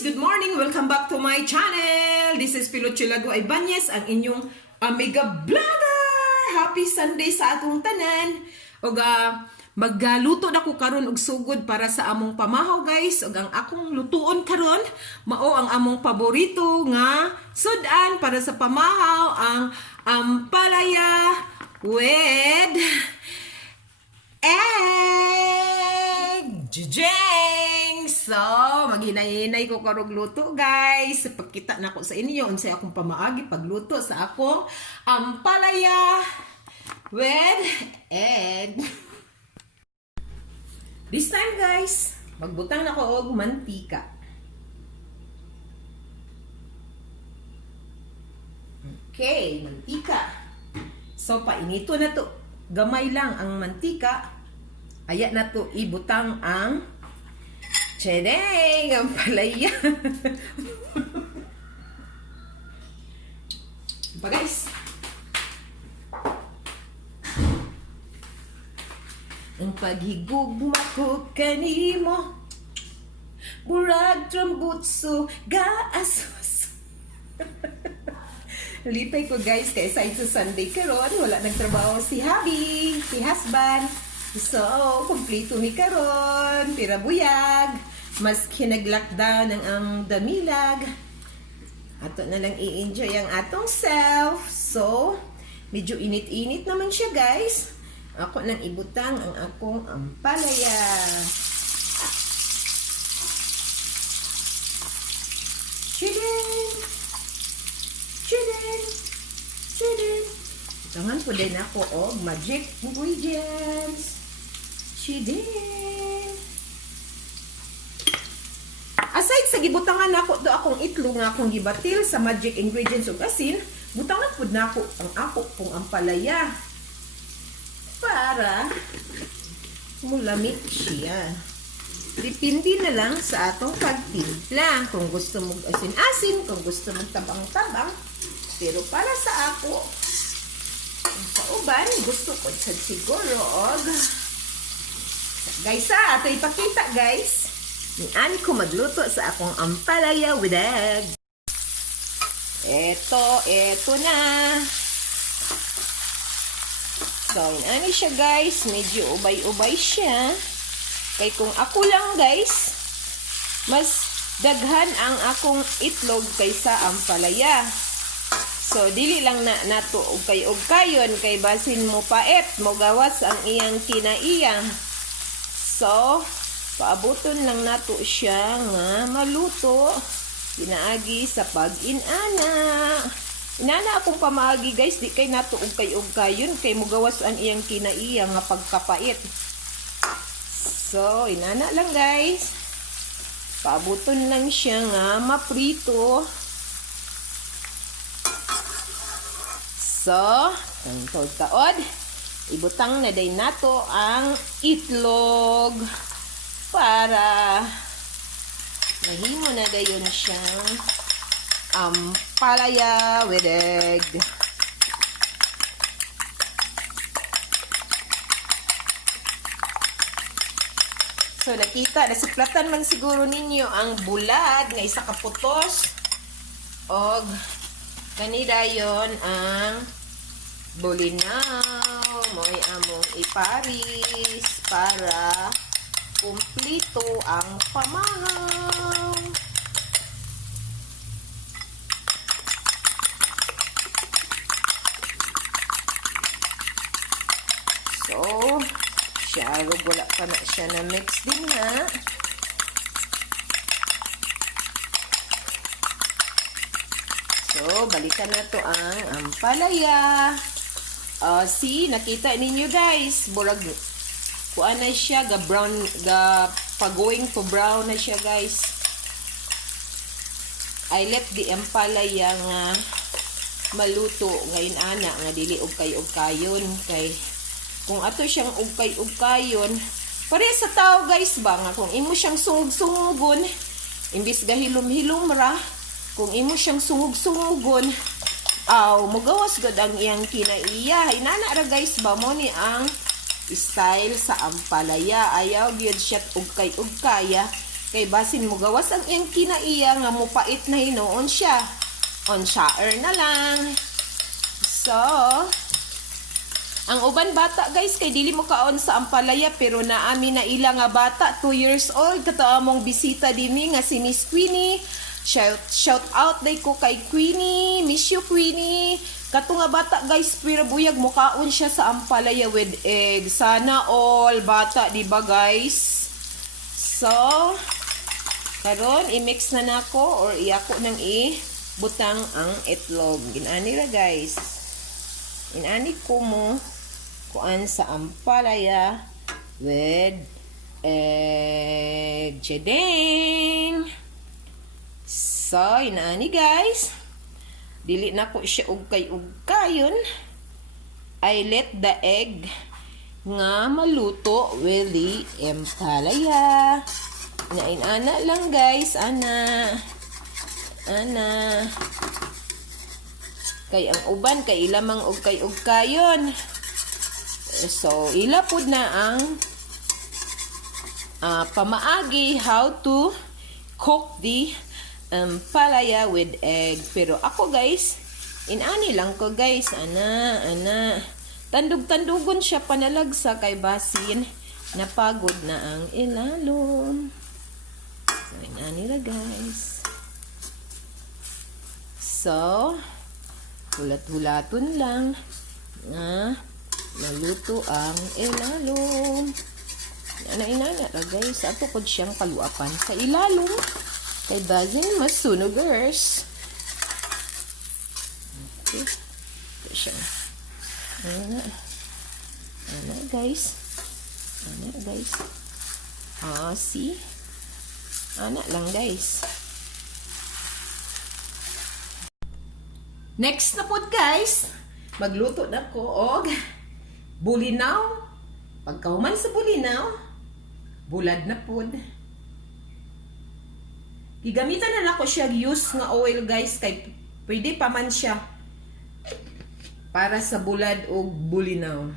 guys! Good morning! Welcome back to my channel! This is Peloche Lagua Ybañez, ang inyong mega vlogger! Happy Sunday sa atong tanan! Og magluto na ko karon og sugod para sa among pamahaw guys. Og ang akong lutuon karon mao ang among paborito nga sudan para sa pamahaw, ang ampalaya with egg! Jijeng! So, maghinay-hinay ko karong luto guys. Pagkita na ko sa inyo unsay akong pamaagi pagluto sa akong ampalaya with egg. This time guys, magbutang na ko og mantika. Okay, mantika. So, painito na to. Gamay lang ang mantika. Aya na to ibutang ang tsereng, ang palaya. Pa guys. Ang paghigugma ko kanimo, burag trambutso gaasos. Lipay ko guys, kay sa Sunday karon wala nagtrabaho si hubby, si husband. So, kompleto mi karon, tira buyag, mas kinag-lockdown ang damilag. Ato na lang i-enjoy ang atong self. So, medyo init-init naman siya guys. Ako nang ibutang ang akong ampalaya. Chidin! Chidin! Chidin! Itangan po din ako og magic ingredients. Chidin! Aside sa gibutangan nako do akong itlog nga akong gibatil sa magic ingredients ug asin, butangan pud nako ang ako kong ampalaya para mulamit siya. Dipindi na lang sa atong pagtimpla. Kung gusto mo asin-asin, kung gusto mo tabang-tabang. Pero para sa ako, sa uban, gusto ko sa siguro og guys, ato ipakita guys. Ani ko magluto sa akong ampalaya with egg. Eto na. So, ani siya guys, medyo ubay-ubay siya. Kay kung ako lang guys, mas daghan ang akong itlog kaysa ampalaya. So, dili lang na nato ugkay-ugkayon kay basin mo paet, mo gawas ang iyang kinaiya. So, paabuton lang nato siya nga maluto. Pinaagi sa pag-inana. Inana akong pamaagi guys, di kay nato ugkay-ugkayon kay mo gawas ang iyang kinaiya nga pagkapait. So, inana lang guys. Paabuton lang siya nga maprito. So, taod ibutang na day nato ang itlog para mahimo na dayon siyang ampalaya with egg. So, nakita, nasiplatan man siguro ninyo ang bulad nga isa kaputos. Og, kanida yon ang bulinaw. Mo'y among iparis para kumplito ang pamahaw. So, siya, wala pa na siya na mix din na. So, balikan na to ang ampalaya. See, nakita ninyo guys, burag, kuan na siya, ga brown, ga pagoing to brown na siya guys. I let the ampalaya nga maluto ngayon ana, nga dili ugkay-ugkayon kay kung ato siyang ugkay-ugkayon, pare sa tao guys ba nga kung imo siyang sungog-sungogon, imbis gahilom-hilom ra, kung imo siyang sungog-sungogon, mugawas gud ang iyang kinaiya. Inana ra guys ba mo ni ang style sa ampalaya. Ayaw gyud siya ugkay-ugkaya Kay basin mo gawas ang iyang kinaiya nga mupait na hinuon siya. On shower na lang. So, ang uban bata guys, kay dili mo kaon sa ampalaya, pero naami na ila nga bata, 2 years old, kato among bisita dini nga si Miss Queenie. Shout out day ko kay Queenie. Miss you, Queenie. Kato nga bata guys, pero buyag mo kaon siya sa ampalaya with egg. Sana all bata, di ba guys? So, karon i-mix na nako or iako nang butang ang itlog. Ginani ra guys. Inani ko mo kuan sa ampalaya with egg. Chedeng. So, inani guys. Dili na ko siya ugkay-ugkayon. I let the egg nga maluto with the ampalaya. Ana lang guys, ana. Kay ang uban kay ilamang ugkay-ugkayon. So ilapod na ang pamaagi how to cook the palaya with egg. Pero ako guys, inani lang ko guys, ana. Tandug-tandugon siya panalagsa kay basin napagod na ang ilalom. So, inani ra guys. So, hulat-hulaton lang na maluto ang ilalom. Inana ra guys. Ato ko siyang paluapan sa ilalom. Kay basin masunugers. Okay. Ito siya. Ana guys. See? Ana lang guys. Next na pod guys, magluto na ko og bulinaw. Pagkahuman sa bulinaw, bulad na pod. Gigamitan na nako siya use nga oil guys, kay pwede pa man siya para sa bulad og bulinaw.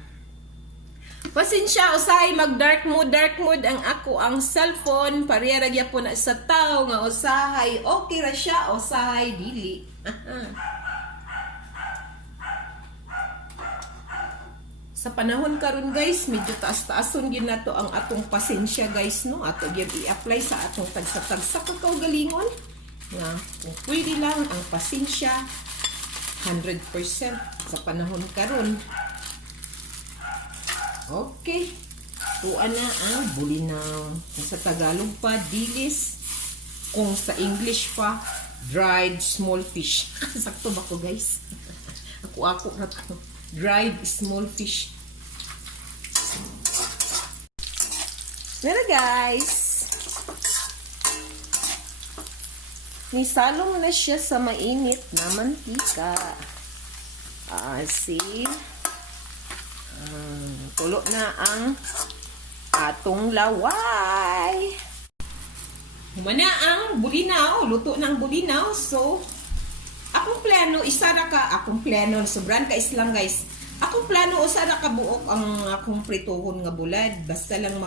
Pasensya usahay mag dark mode ang ako ang cellphone. Pareha ra gyapon na sa tao nga usahay okay ra siya, usahay dili. Sa panahon karon guys, medyo taas-taason gyud nato ang atong pasensya guys, no? Ato gyud i-apply sa atong tagsa-tagsa kakaugalingon. Nga kung pwede lang ang pasensya 100% sa panahon karon. Okay. Tuan na ang bulinaw. Kung sa Tagalog pa, dilis. Kung sa English pa, dried small fish. Sakto ba ko guys? Ako na to. Dried small fish. Pero guys, nisalong na siya sa mainit na mantika. See? Tulo na ang atong laway. Humana ang bulinaw. Luto ng bulinaw. So, akong plano, akong plano, sobrang ka-islam guys. Akong plano, isara ka buok ang akong prituhon nga bulad. Basta lang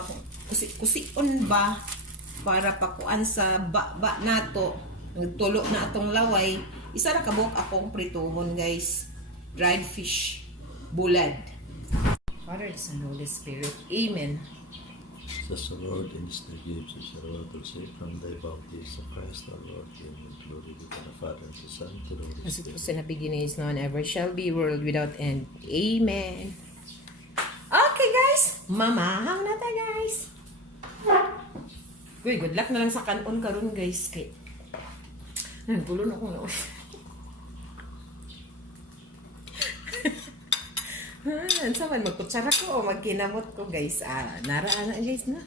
kusikon ba para pakuan sa ba nato. Nagtulo na atong laway. Isara ka buok akong prituhon guys. Dried fish. Bulad. Father, Son, Holy Spirit. Amen. Says the Lord, and the gives us a Lord will say from thy bounties of Christ our Lord, and glory be to the Father, and the Son, and to the Holy As it Spirit. was in the beginning, is now, and ever shall be, world without end. Amen. Okay, guys. Mamahang na ta, guys. Uy, good luck na lang sa kanon karon guys. Kay tulon ako na. Sa man magkutsara ko o magkinamot ko guys. Naraan na guys na.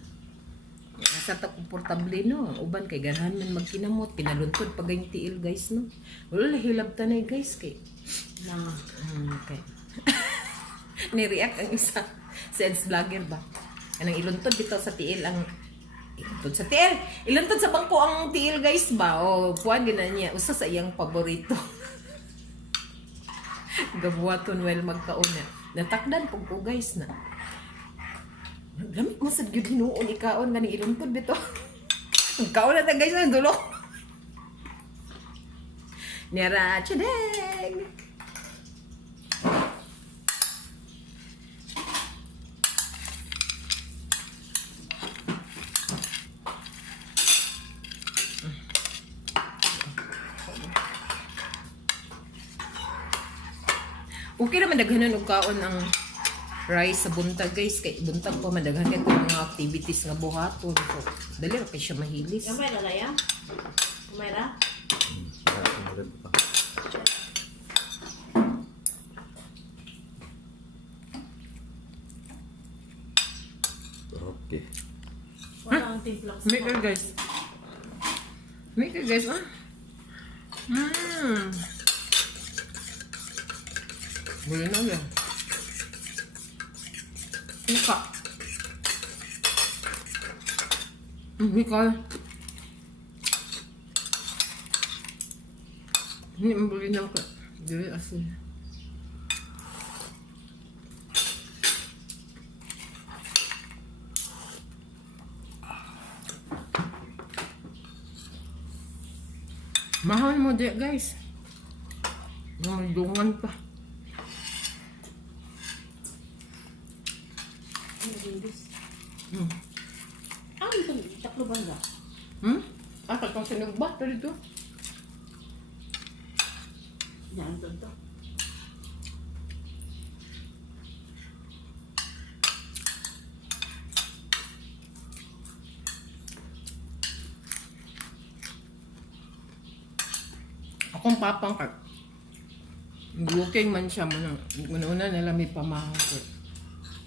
Nasa ta komportable no. Uban kay ganahan man magkinamot, pinaluntod pag ang tiil guys no. Wala hilab tanay guys kay. Okay. Ni-react ang isa sense vlogger ba. Anang iluntod dito sa tiil ang iluntod sa tiil. Iluntod sa bangko ang tiil guys ba. O puan gina niya usa sa iyang paborito. Gabuhaton well magkauna. Natakdan po ko guys na. Gamit mo sa gyud hinuon ikaon nga ni iluntod dito. Kao na ta guys ng dulo. Nera chadeng. Okay naman daghanan og kaon ang rice sa buntag guys kay buntag pa madaghan kay mga activities nga buhaton so dali ra kay siya mahilis. Kamay na ya? Kamay na? Okay. Wala ang timpla. Make it guys. Make it guys ah. Boleh na yan. Suka. Mikal. Ini boleh na ka. Dili asin. Mahal mo dia guys. Dungan pa. Ano ito? Taklo bangga? Asa kang sinugbat pa dito? Yan ito. Akong papang ka. Looking man siya man. Una nila may pamahal ko.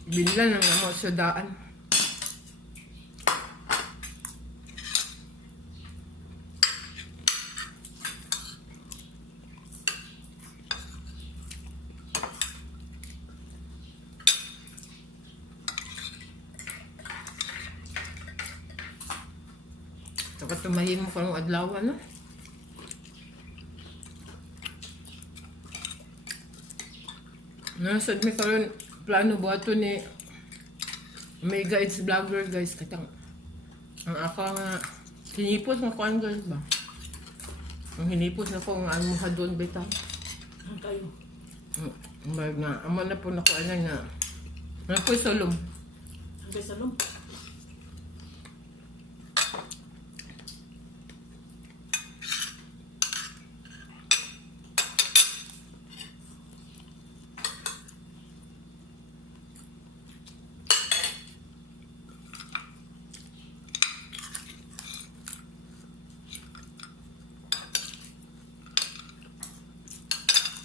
Binlan lang naman sa daan. Saka tumahin mo ka ng adlaw, no? Nasad mi karon plano buhaton ni may guides vlogger guys katang ang ako nga hinipos nga kuan guys ba ang hinipos na ko nga ano hadon bitaw Ang kayo. mag na amo na po nako ana nga na po sulom Ang kayo sa lum.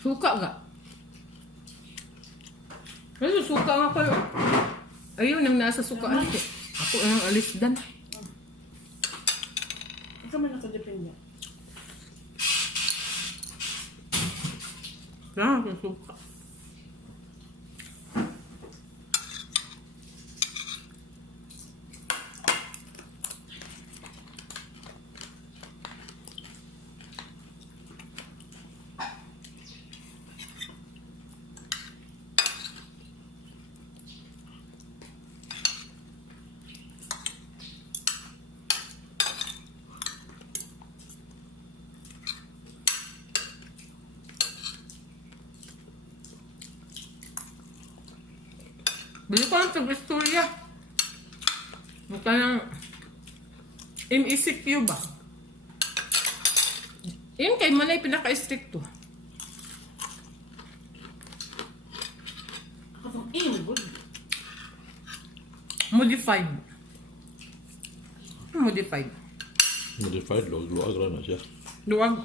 suka ga ano suka nga kayo ayun nang nasa sukaan ako ang alisdan Ito man nakadepende. suka bili ko ang taga-storya. Mukha ng MECQ ba? Yun kay manay pinaka-stricto. Ako itong good. Modified. Modified. Modified luwag ra na siya. Luwag.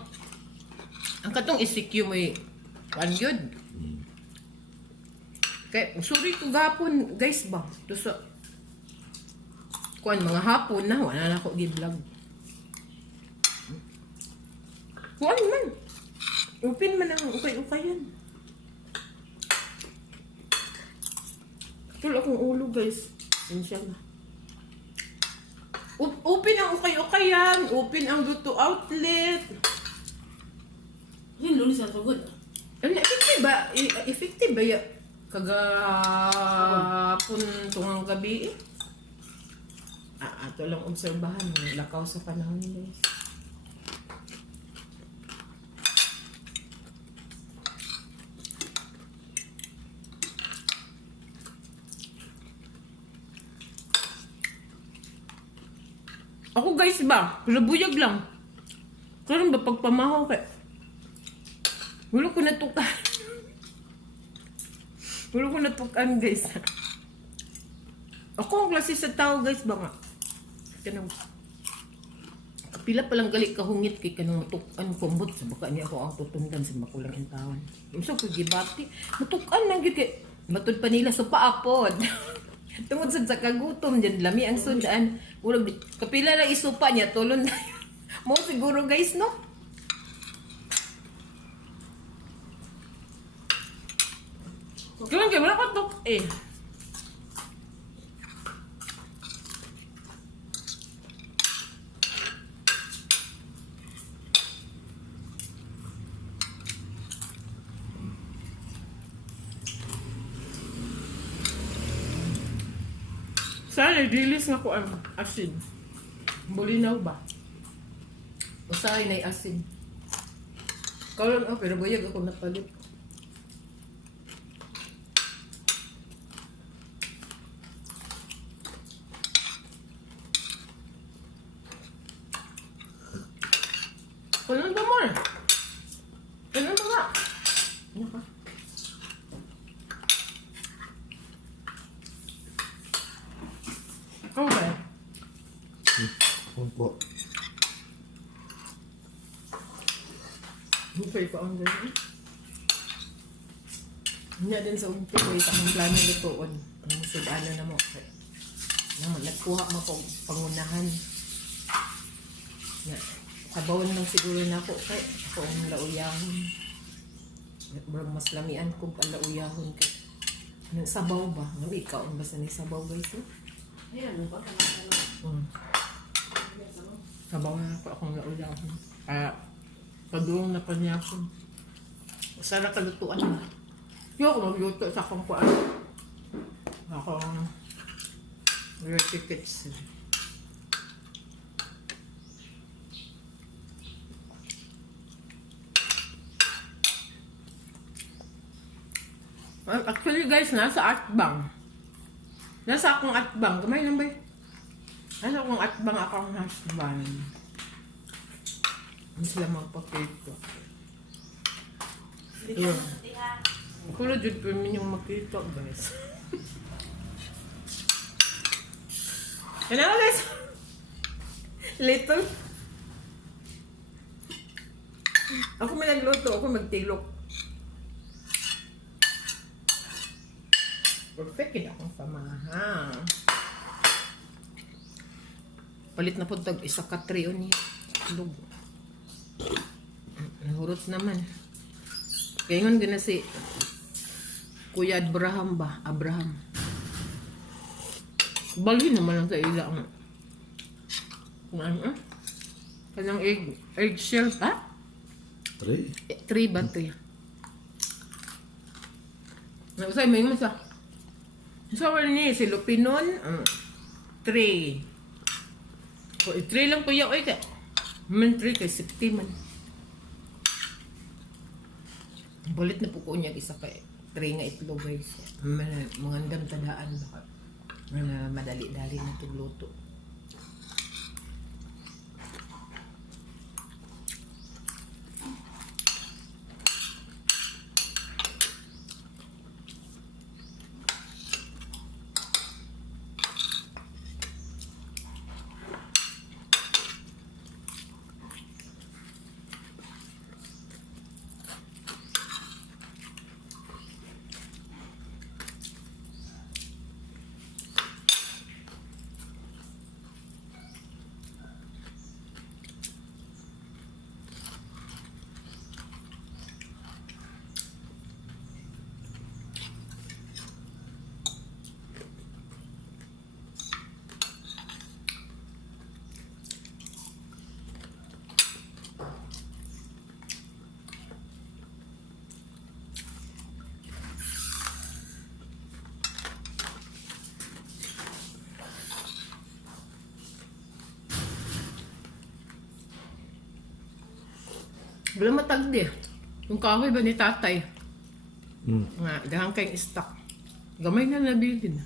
Ang katong ECQ may one good. Kaya, sorry ko gapon, guys ba? Ito sa, kuan, mga hapon na, wala na ako gi-vlog. Kuan man. Open man ang ukay-ukay yan. Tulo akong ulo, guys. Sinsya na. Open ang ukay-ukay yan. Open ang luto outlet. Yung lunis na ito good. Ano, effective ba? Effective ba yan? Kagapon tungang gabi eh. ato lang obserbahan. Lakaw sa panahon guys. Ako guys ba, kulabuyag lang. Karon ba pagpamahaw kay wala ko natukan. Wala ko natukan guys. Ako ang klase sa tao guys ba nga. Kanang pila palang gali kahungit kay kanang matukan kumbot sa baka niya ako ang tutundan sa makulang intawan. Unsa ko gibati, matukan lang gyud kay matud pa nila sa paapod. Tungod sa kagutom dyan, lami ang sudan. Urag kapila na isupa niya, tulon na. Mo siguro guys, no? Kailan kayo, wala ka to. Eh. Sana dilis nga ko ang asin. Bulinaw ba? Usahay na asin. Karon pero bayag ako napalit. Kanon ba mo? Kanon ba nga? Ano ka? Ikaw ba? Opo. Bukay pa ang gano'n. Hindi din sa umpi ko, itang plano lutoon. Ang sudana na mo. Nagkuha mo pang pangunahan. Sabawan lang siguro na ako. Kaya ako ang lauyahon. Mas lamian kong palauyahon. Anong sabaw ba? Ang ikaw ang basta ni sabaw guys. Ayan, ano ba? Sabaw na ako akong lauyahon. Kaya pagulong na pa niya ako. Sana kalutuan na. Yung ako magluto sa akong kuan. Akong tickets. Actually guys, nasa atbang. Nasa akong atbang. Kamay lang ba? Nasa akong atbang akong husband. Hindi sila magpakita. Yeah. Ako na dyan pa yung makita guys. Ano guys? Little. Ako may nagluto. Ako magtilok. Perfect yun akong samahan. Palit na po tag isa ka trio niya. Lug. Nahurot naman. Kaya ngon gina si Kuya Abraham ba? Abraham. Balhin naman lang sa ila ang kanang egg shell, ha? 3. 3 ba ito yan? Nasay may mo sa niya si Lupinon 3. 3 lang kuya oy ka. Man 3 kay Septiman. Bulit na po ko niya isa ka 3 nga itlog guys. Mangandam tadaan baka madali-dali na tugluto. Wala matagdi. Yung kahoy ba ni tatay? Mm. Nga, dahang kayong stock. Gamay na nabilin.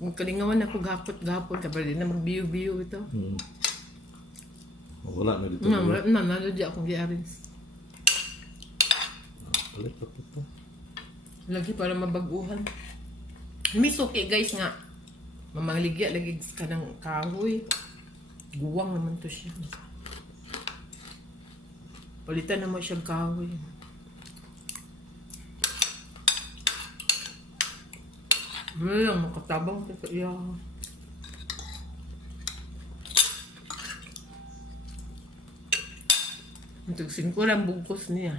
Kung kalingawan ako gapot, kapag din na magbiyo-biyo ito. Mm. Wala na dito. Nalodya akong giarin. Palit pa ito. Lagi para mabaguhan. May suki guys nga. Mamangligya lagi ka ng kahoy. Guwang naman to siya. Palitan naman siyang kahoy. Ano lang, makatabang ka sa iya. Tugsin ko lang bugkos niya.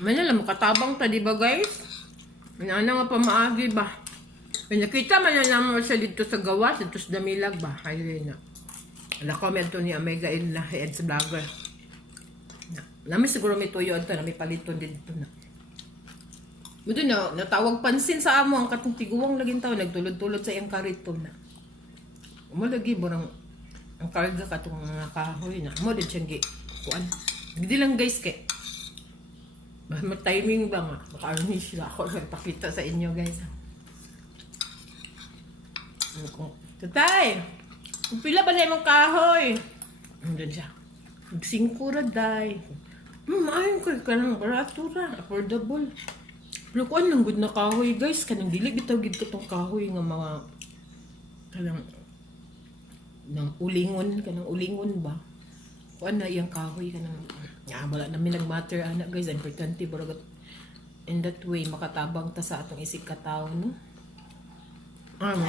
Manya lang, makatabang ta, di ba guys? Ano nga pamaagi ba? Kaya nakita man na naman siya dito sa gawas, dito sa damilag ba? Ay, na. Na-comment to ni Omega in na head sa vlogger. Namin siguro may tuyo ito na may paliton din dito na. Buto na, natawag pansin sa amo ang katong tiguwang laging tao, nagtulod-tulod sa iyang kariton na. Umalagi mo ang karga katong mga kahoy na. Mo din siyang kuan. Hindi lang guys kay. Timing ba nga? Baka sila ako nagpakita sa inyo guys. Tatay! Kung pila ba na yung kahoy? Andun siya. Nagsingkura day. Maayon ko ka ng baratura. Affordable. Pero kung anong good na kahoy guys. Kanang dili bitawgid ko tong kahoy nga mga kanang ng ulingon. Kanang ulingon ba? Kung ano yung kahoy kanang wala namin nag-matter anak guys. Importante baragat in that way makatabang ta sa atong isig katao no?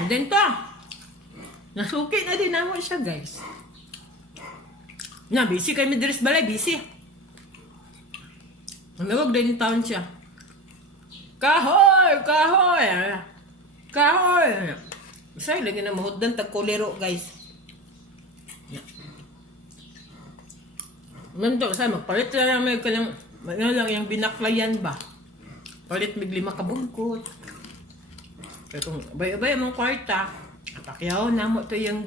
Din ta! Nasuki na din naman siya, guys. Na, busy kami diris balay, busy. Namawag din yung taon siya. Kahoy! Kahoy! Kahoy! Masay, lagi na mahuddan tagkulero, guys. Manto, say, magpalit na lang may kalang, lang yung binaklayan ba? Palit mig 5 kabungkot. Kaya kung abay-abay mong kwarta, pakyaw na mo to yung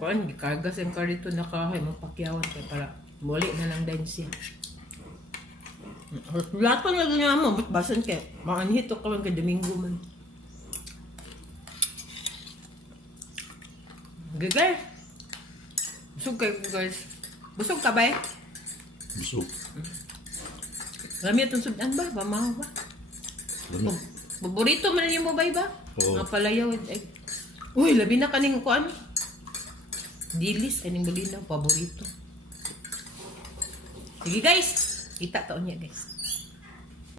kuan, gikargas yung karito na kahoy, magpakyawan kaya para muli na lang din siya. Lato na ganyan mo, basan kaya, makanhito ka man ka Domingo man. Gagay! Busog kayo guys. Busog ka ba eh? Busog. Rami itong sudan ba? Pamahaw ba? Lami. Paborito man niyo mo ba? Oo. Mga palayaw. Ay. Uy, labi na kaning kuan. Dilis, kaning balinaw, paborito. Sige guys, kita taon niya guys.